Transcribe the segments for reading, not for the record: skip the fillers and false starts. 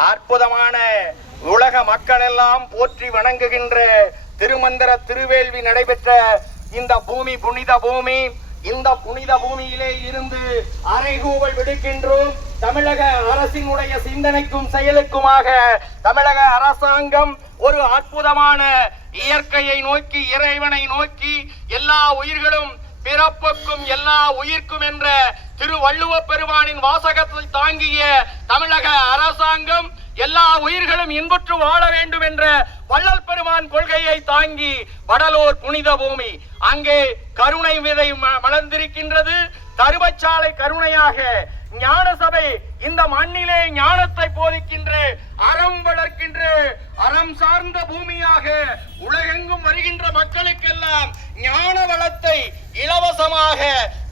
அற்புதமான உலக மக்கள் எல்லாம் போற்றி வணங்குகின்ற திருமந்திர திருவேள்வி நடைபெற்ற இந்த பூமி புனித பூமி. இந்த புனித பூமியிலே இருந்து அறைகூவல் விடுக்கின்றோம். தமிழக அரசினுடைய சிந்தனைக்கும் செயலுக்குமாக தமிழக அரசாங்கம் ஒரு அற்புதமான இயற்கையை நோக்கி, இறைவனை நோக்கி, எல்லா உயிர்களும் பிறப்புக்கும் எல்லா உயிர்க்கும் என்ற திருவள்ளுவ பெருமானின் வாசகத்தை தாங்கிய தமிழக அரசாங்கம் எல்லா உயிர்களும் இன்புற்று வாழ வேண்டும் என்ற வள்ளல் பெருமான் கொள்கையை தாங்கி வடலூர் புனித பூமி அங்கே கருணை விதை மலர்ந்திருக்கின்றது. தருவச்சாலை கருணையாக ஞான சபை இந்த மண்ணிலே ஞானத்தை போதிக்கின்ற, அறம் வளர்க்கின்ற, அறம் சார்ந்த பூமியாக உலகெங்கும் வருகின்ற மக்களுக்கெல்லாம் ஞான வளத்தை இலவசமாக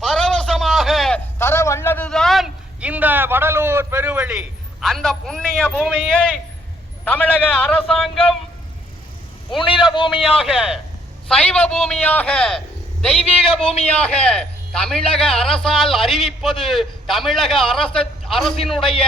பரவசமாக தர வல்லதுதான் இந்த வடலூர் பெருவழி. அந்த புண்ணிய பூமியை தமிழக அரசாங்கம் புனித பூமியாக, சைவ பூமியாக, தெய்வீக பூமியாக தமிழக அரசால் அறிவிப்பது தமிழக அரசினுடைய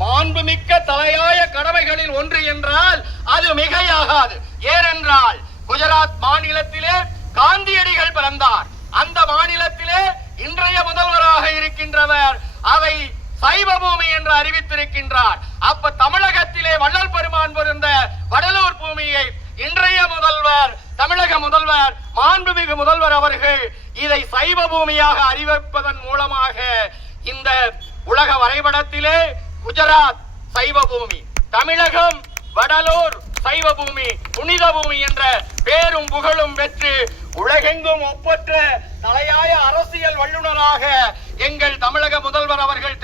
மாண்புமிக்க தலையாய கடமைகளில் ஒன்று என்றால் அது மிகையாகாது. ஏனென்றால் குஜராத் மாநிலத்திலே காந்தியடிகள் பிறந்தார். அந்த மாநிலத்திலே இன்றைய முதல்வராக இருக்கின்றவர் அதை சைவ பூமி என்று அறிவித்திருக்கின்றார். அப்ப தமிழகத்திலே வள்ளல் பெருமான் பிறந்த வடலூர் பூமியை இன்றைய முதல்வர், தமிழக முதல்வர், மாண்புமிகு முதல்வர் அவர்கள் இதை சைவ பூமியாக அறிவிப்பதன் மூலமாக இந்த உலக வரைபடத்திலே குஜராத் சைவ பூமி, தமிழகம் வடலூர் சைவ பூமி, புனித பூமி என்ற பேரும் புகழும் பெற்று உலகெங்கும் ஒப்பற்ற தலையாய அரசியல் வல்லுநராக எங்கள் தமிழக முதல்வர் அவர்கள்